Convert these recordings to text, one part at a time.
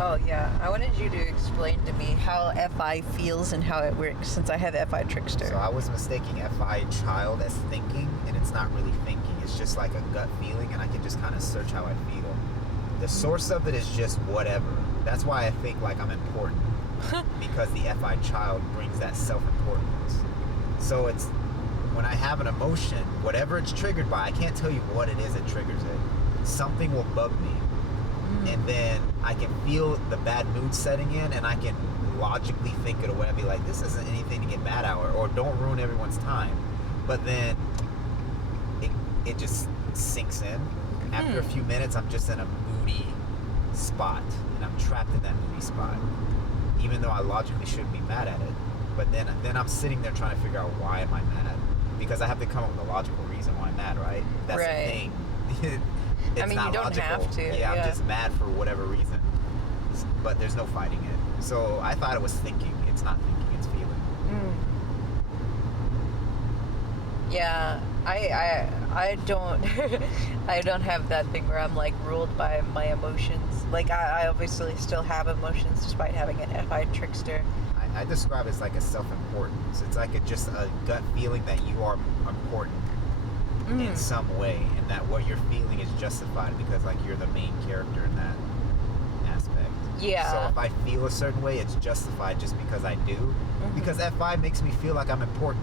Oh, yeah. I wanted you to explain to me how FI feels and how it works, since I have Fi Trickster. So I was mistaking FI child as thinking, and it's not really thinking. It's just like a gut feeling, and I can just kind of search how I feel. The source of it is just whatever. That's why I think like I'm important. Because the FI child brings that self-importance. So it's, when I have an emotion, whatever it's triggered by, I can't tell you what it is that triggers it. Something will bug me. And then I can feel the bad mood setting in, and I can logically think it away. I'd be like, this isn't anything to get mad at, or don't ruin everyone's time. But then it just sinks in. After a few minutes, I'm just in a moody spot, and I'm trapped in that moody spot, even though I logically shouldn't be mad at it. But then I'm sitting there trying to figure out, why am I mad? Because I have to come up with a logical reason why I'm mad, right? That's the thing. It's, I mean, not you don't logical. have to. Yeah, I'm just mad for whatever reason. But there's no fighting it. So I thought it was thinking. It's not thinking, it's feeling. Yeah, I don't I don't have that thing where I'm like ruled by my emotions. Like I obviously still have emotions despite having an Fi Trickster. I describe it as like a self-importance. It's like just a gut feeling that you are important in some way, and that what you're feeling is justified because like you're the main character in that aspect. Yeah. So if I feel a certain way, it's justified just because I do. Because FI makes me feel like I'm important.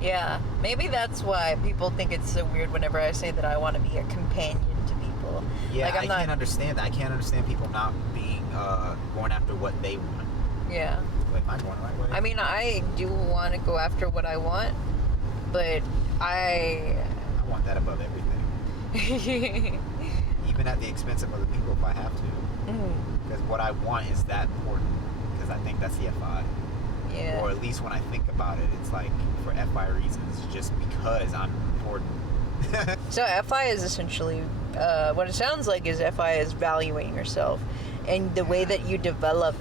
Yeah, maybe that's why people think it's so weird whenever I say that I want to be a companion to people. Yeah, like, I can't understand that. I can't understand people not being going after what they want. Yeah. Wait, am I going the right way? I mean, I do want to go after what I want, but I want that above everything. Even at the expense of other people if I have to. Because what I want is that important. Because I think that's the FI. Yeah. Or at least when I think about it, it's like for FI reasons, just because I'm important. So FI is essentially, what it sounds like is FI is valuing yourself. And the way that you develop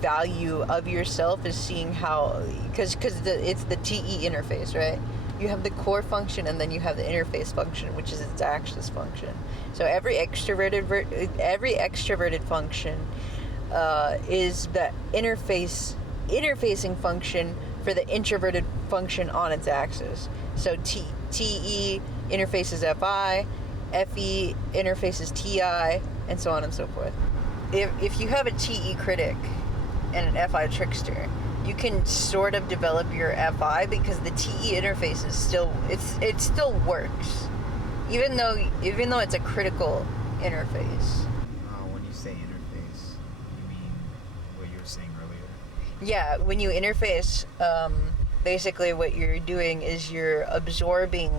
value of yourself is seeing how, because it's the TE interface, right? You have the core function, and then you have the interface function, which is its axis function. So every extroverted function is the interfacing function for the introverted function on its axis. So TE interfaces FI, FE interfaces TI, and so on and so forth. If you have a TE critic and an Fi Trickster, you can sort of develop your FI because the TE interface is still it still works, even though it's a critical interface. When you say interface, you mean what you were saying earlier? Yeah, when you interface, basically what you're doing is you're absorbing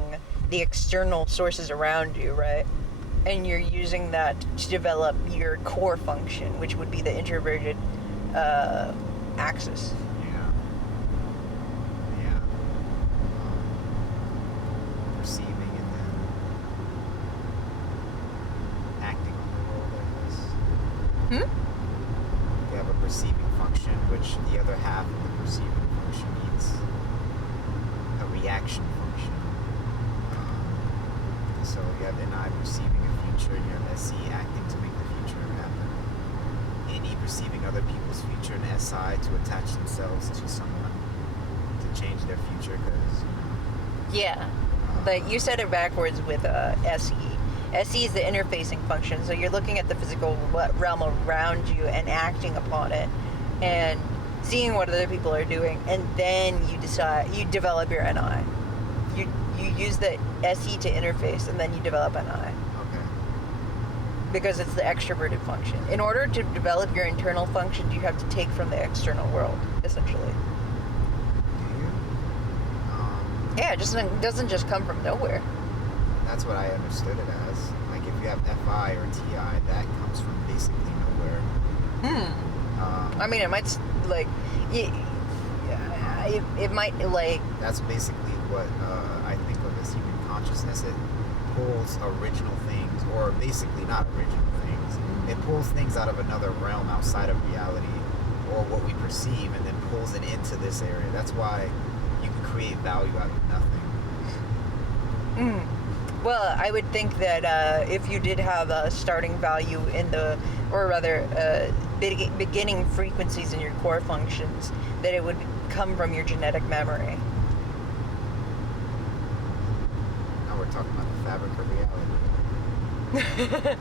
the external sources around you, right? And you're using that to develop your core function, which would be the introverted axis. Perceiving and then acting on the world, I guess. You have a perceiving function, which the other half of the perceiving function needs a reaction function. So you have NI perceiving a future, you have SE acting to make the future happen. NE perceiving other people's future, and SI to attach themselves to someone to change their future, because Yeah, but you said it backwards with SE. SE is the interfacing function, so you're looking at the physical realm around you and acting upon it, and seeing what other people are doing, and then you develop your NI. You use the SE to interface, and then you develop NI. Okay. Because it's the extroverted function. In order to develop your internal functions, you have to take from the external world, essentially. Do you? Yeah, it doesn't just come from nowhere. That's what I understood it as. Like if you have FI or TI, that comes from basically nowhere. I mean, it might like it might like. That's basically what I think of as human consciousness. It pulls original things, or basically not original things. It pulls things out of another realm outside of reality, or what we perceive, and then pulls it into this area. That's why you can create value out of nothing. Well, I would think that if you did have a starting value in or rather, beginning frequencies in your core functions, that it would come from your genetic memory. Now we're talking about the fabric of reality.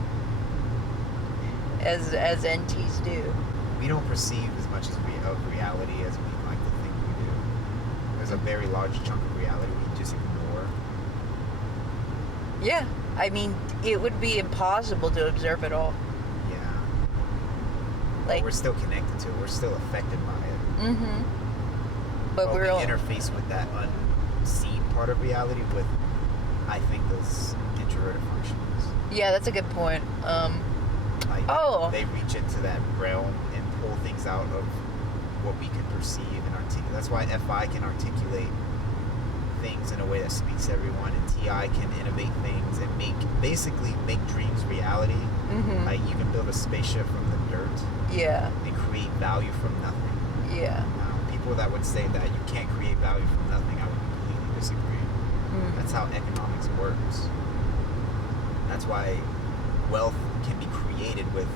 as NTs do. We don't perceive as much of reality as we like to think we do. There's a very large chunk of reality we just ignore. Yeah, I mean, it would be impossible to observe it all. Yeah. Like, we're still connected to it. We're still affected by it. Mm-hmm. But we we're all interface with that unseen part of reality with, I think, those introverted functions. Yeah, that's a good point. They reach into that realm and pull things out of what we can perceive and articulate. That's why FI can articulate things in a way that speaks to everyone, and TI can innovate things and basically make dreams reality. Mm-hmm. Like, you can build a spaceship from the dirt. Yeah. And create value from nothing. Yeah. People that would say that you can't create value from nothing, I would completely disagree. Mm. That's how economics works. That's why wealth can be created with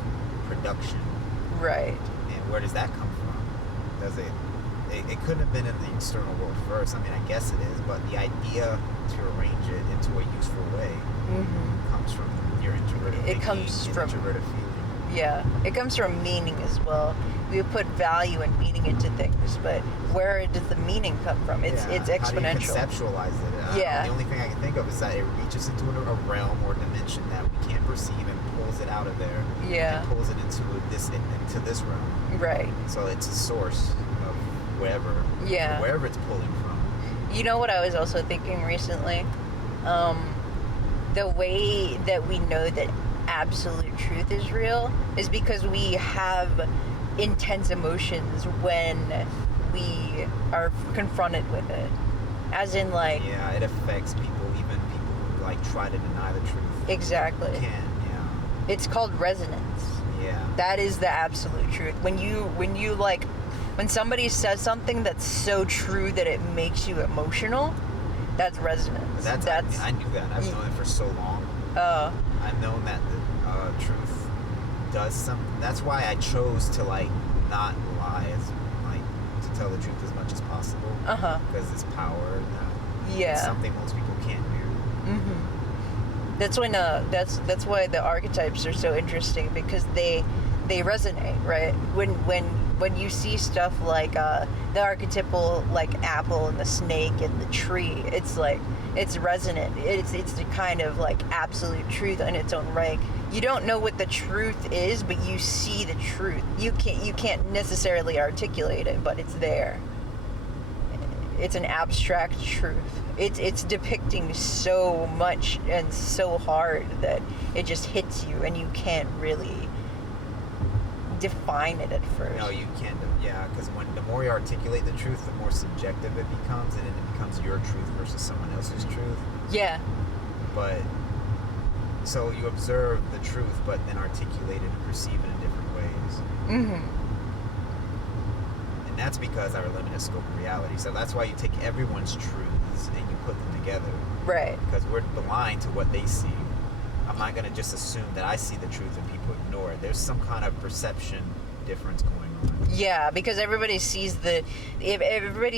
production. Right. And where does that come from? Does it couldn't have been in the external world first. I mean, I guess it is, but the idea to arrange it into a useful way comes from your introverted thinking. It comes from introverted feeling. Yeah, it comes from meaning as well. We put value and meaning into things, but where does the meaning come from? It's exponential. How do you conceptualize it? Yeah. The only thing I can think of is that it reaches into a realm or dimension that we can't perceive and pulls it out of there. Yeah. And pulls it into this realm. Right. So it's a source of wherever. Yeah. Wherever it's pulling from. You know what I was also thinking recently? The way that we know that absolute truth is real is because we have intense emotions when we are confronted with it. As in, like... Yeah, it affects people, even people who, like, try to deny the truth. Exactly. Can, yeah. It's called resonance. Yeah. That is the absolute truth. When somebody says something that's so true that it makes you emotional, that's resonance. I knew that. I've known it for so long. I've known that the truth does something. That's why I chose to, like, not lie, to tell the truth as much as possible. Because it's power. Yeah. It's something most people can't do. Mm-hmm. That's when that's why the archetypes are so interesting, because they resonate, right? When you see stuff like the archetypal, like, apple and the snake and the tree, it's like, it's resonant. It's the kind of, like, absolute truth in its own right. You don't know what the truth is, but you see the truth. You can't necessarily articulate it, but it's there. It's an abstract truth. It's depicting so much and so hard that it just hits you, and you can't really define it at first. No, you can't. Yeah, because the more you articulate the truth, the more subjective it becomes, and it becomes your truth versus someone else's truth. Yeah. But so you observe the truth, but then articulate it and perceive it in different ways. Mm-hmm. And that's because our limited scope of reality. So that's why you take everyone's truths and you put them together. Right. Because we're blind to what they see. I'm not going to just assume that I see the truth and people ignore it. There's some kind of perception difference going on. Yeah, because everybody's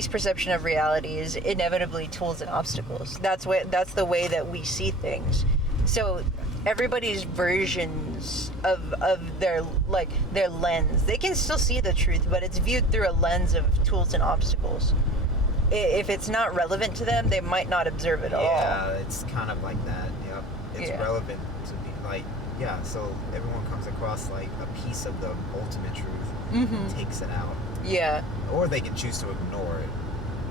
perception of reality is inevitably tools and obstacles. That's the way that we see things. So everybody's versions of their lens, they can still see the truth, but it's viewed through a lens of tools and obstacles. If it's not relevant to them, they might not observe it at all. Yeah, it's kind of like that. Yep. It's relevant to be like, yeah, so everyone comes across, like, a piece of the ultimate truth and takes it out. Yeah. Or they can choose to ignore it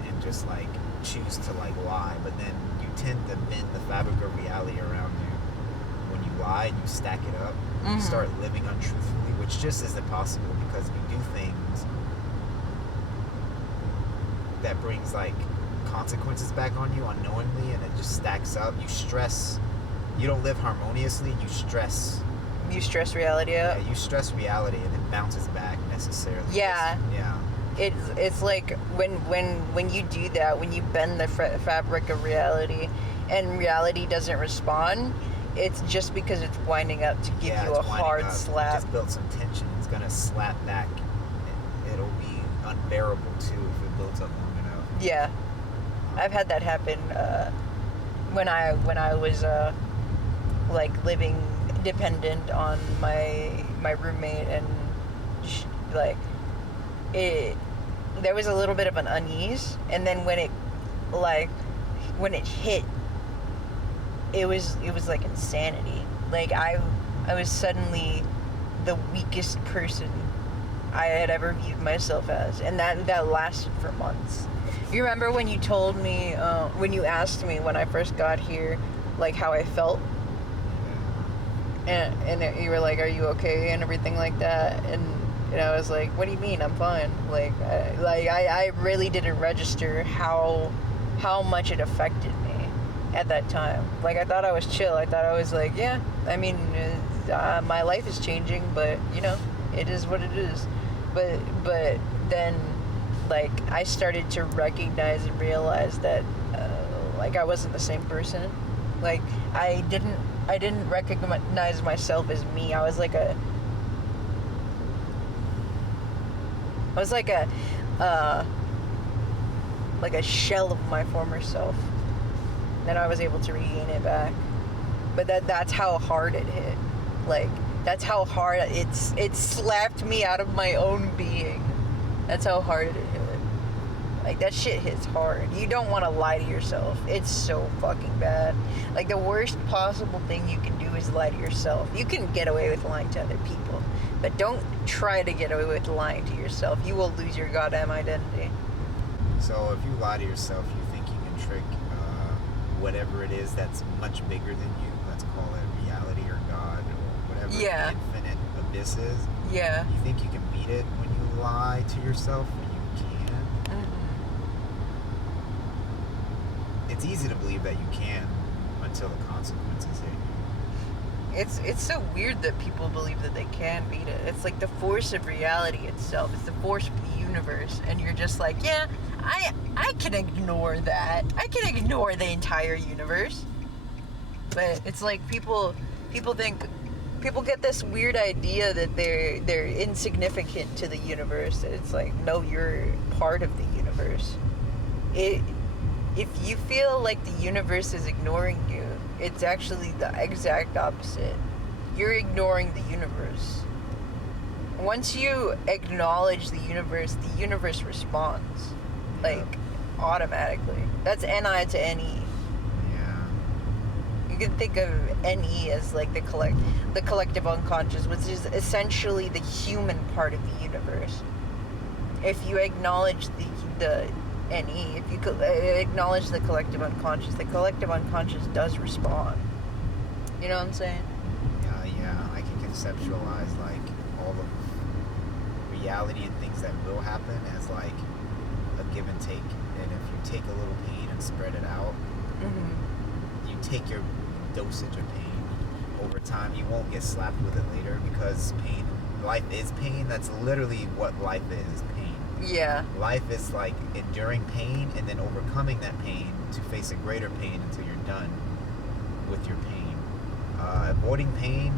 and just, like, choose to, like, lie, but then you tend to bend the fabric of reality around you. When you lie and you stack it up, you start living untruthfully, which just isn't possible, because we do things that brings, like, consequences back on you unknowingly, and it just stacks up. You stress. You don't live harmoniously, and you stress. You stress reality out? Yeah, you stress reality, and it bounces back necessarily. Yeah. Yeah. It's like when you do that, when you bend the fabric of reality, and reality doesn't respond, it's just because it's winding up to give you a hard slap. Just build some tension. It's gonna slap back. It'll be unbearable too if it builds up long enough. Yeah, I've had that happen when I was like living dependent on my roommate, and there was a little bit of an unease, and then when it hit, it was like insanity. Like I was suddenly the weakest person I had ever viewed myself as, and that lasted for months. You remember when you told me, when you asked me when I first got here, like how I felt, and you were like, "Are you okay?" and everything like that, and I was like, "What do you mean? I'm fine." I really didn't register how much it affected me at that time. Like I thought I was chill. I thought I was like, yeah, I mean, my life is changing, but it is what it is. But then, like, I started to recognize and realize that, like, I wasn't the same person. Like, I didn't recognize myself as me. I was like a shell of my former self. Then I was able to regain it back. But that's how hard it hit. Like, that's how hard it slapped me out of my own being. That's how hard it hit. Like, that shit hits hard. You don't want to lie to yourself. It's so fucking bad. Like, the worst possible thing you can do is lie to yourself. You can get away with lying to other people, but don't try to get away with lying to yourself. You will lose your goddamn identity. So if you lie to yourself, you think you can trick whatever it is that's much bigger than you. Let's call it reality or God or whatever the infinite abyss is. Yeah. You think you can beat it when you lie to yourself when you can? Mm-hmm. It's easy to believe that you can until the consequences hit you. It's so weird that people believe that they can beat it. It's like the force of reality itself. It's the force of the universe, and you're just like, yeah, I can ignore that. I can ignore the entire universe. But it's like people get this weird idea that they're insignificant to the universe. It's like, no, you're part of the universe. If you feel like the universe is ignoring you, it's actually the exact opposite. You're ignoring the universe. Once you acknowledge the universe responds. Like, automatically. That's NI to NE. Yeah. You can think of NE as like the collective unconscious, which is essentially the human part of the universe. If you acknowledge the NE, if you acknowledge the collective unconscious does respond. You know what I'm saying? Yeah. I can conceptualize like all of reality and things that will happen as like a give and take. And if you take a little pain and spread it out, mm-hmm. you take your dosage of pain over time. You won't get slapped with it later because life is pain. That's literally what life is, pain. Yeah. Life is like enduring pain and then overcoming that pain to face a greater pain until you're done with your pain. Avoiding pain,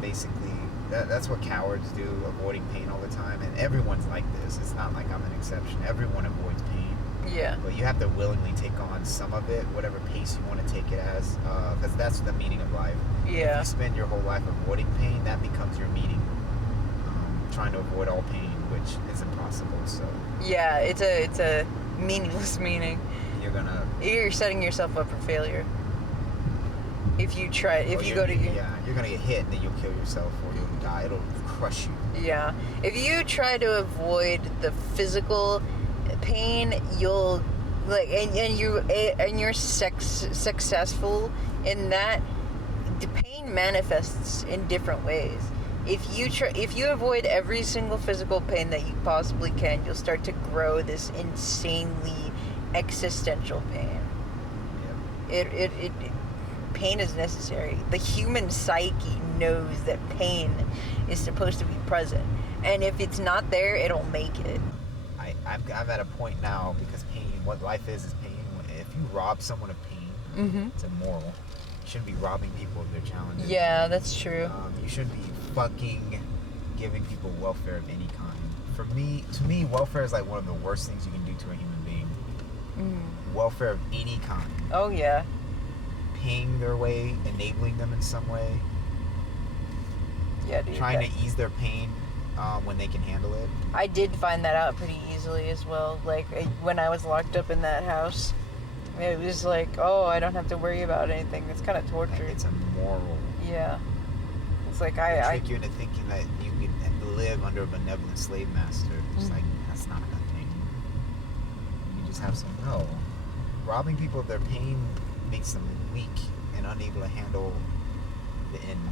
basically, that's what cowards do, avoiding pain all the time. And everyone's like this. It's not like I'm an exception. Everyone avoids pain. Yeah. But you have to willingly take on some of it, whatever pace you want to take it as, because that's the meaning of life. Yeah. If you spend your whole life avoiding pain, that becomes your meaning. Trying to avoid all pain, which is impossible. So. Yeah, it's a meaningless meaning. You're setting yourself up for failure. If you go to... Yeah, you're going to get hit and then you'll kill yourself or you'll die. It'll crush you. Yeah. If you try to avoid the physical pain, you'll... and you're successful in that, the pain manifests in different ways. If you avoid every single physical pain that you possibly can, you'll start to grow this insanely existential pain. Yep. Pain is necessary. The human psyche knows that pain is supposed to be present, and if it's not there, it'll make it. I'm at a point now because pain. What life is pain. If if you rob someone of pain, Mm-hmm. it's immoral. You shouldn't be robbing people of their challenges. Yeah, that's true. You shouldn't be fucking giving people welfare of any kind. To me, welfare is like one of the worst things you can do to a human being. Welfare of any kind. Oh, yeah. Paying their way, enabling them in some way, Yeah, dude. trying to ease their pain when they can handle it. I did find that out pretty easily as well. Like, when I was locked up in that house, it was like, oh, I don't have to worry about anything. It's kind of torture. Like, it's immoral. Yeah. It's like, They I trick you into thinking that you can live under a benevolent slave master. It's like, that's not a thing. You just have some, no. Robbing people of their pain makes them weak and unable to handle the end.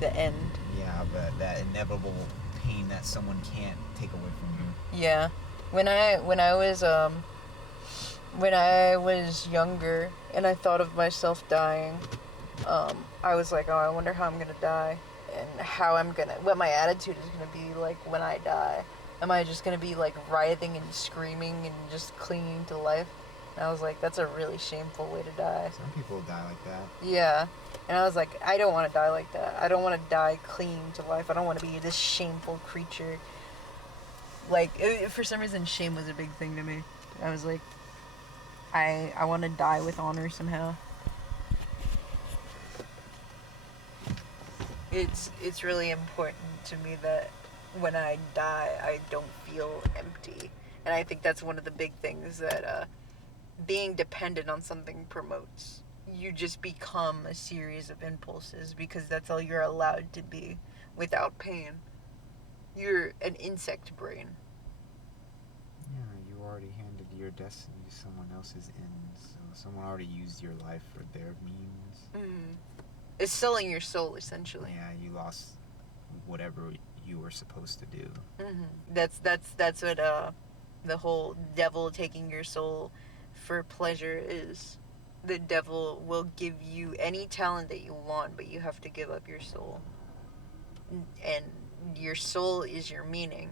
The end. Yeah, that inevitable pain that someone can't take away from you. Yeah. When I was younger and I thought of myself dying, I was like, oh, I wonder how I'm gonna die and what my attitude is gonna be like when I die. Am I just gonna be like writhing and screaming and just clinging to life? And I was like, that's a really shameful way to die. Some people die like that. Yeah. And I was like, I don't want to die like that. I don't want to die clinging to life. I don't want to be this shameful creature. Like, for some reason, shame was a big thing to me. I was like, I want to die with honor somehow. It's really important to me that when I die, I don't feel empty. And I think that's one of the big things that being dependent on something promotes. You just become a series of impulses because that's all you're allowed to be without pain. You're an insect brain. Yeah, you already handed your destiny to someone else's ends. So someone already used your life for their means. Mm. It's selling your soul, essentially. Yeah, you lost whatever you were supposed to do. Mm-hmm. That's what the whole devil taking your soul for pleasure is. The devil will give you any talent that you want, but you have to give up your soul. And your soul is your meaning,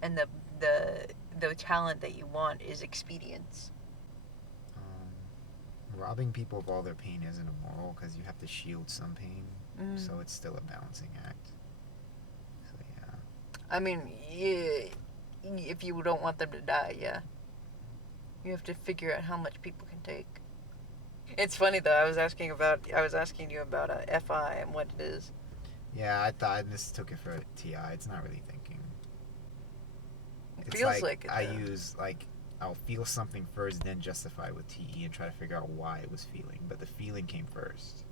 and the talent that you want is expedience. Robbing people of all their pain isn't immoral because you have to shield some pain, so it's still a balancing act. So yeah. I mean, if you don't want them to die, yeah. You have to figure out how much people can take. It's funny though. I was asking you about FI and what it is. Yeah, I thought I mistook it for TI. It's not really thinking. It feels like it. I use I'll feel something first, then justify with TE and try to figure out why it was feeling. But the feeling came first.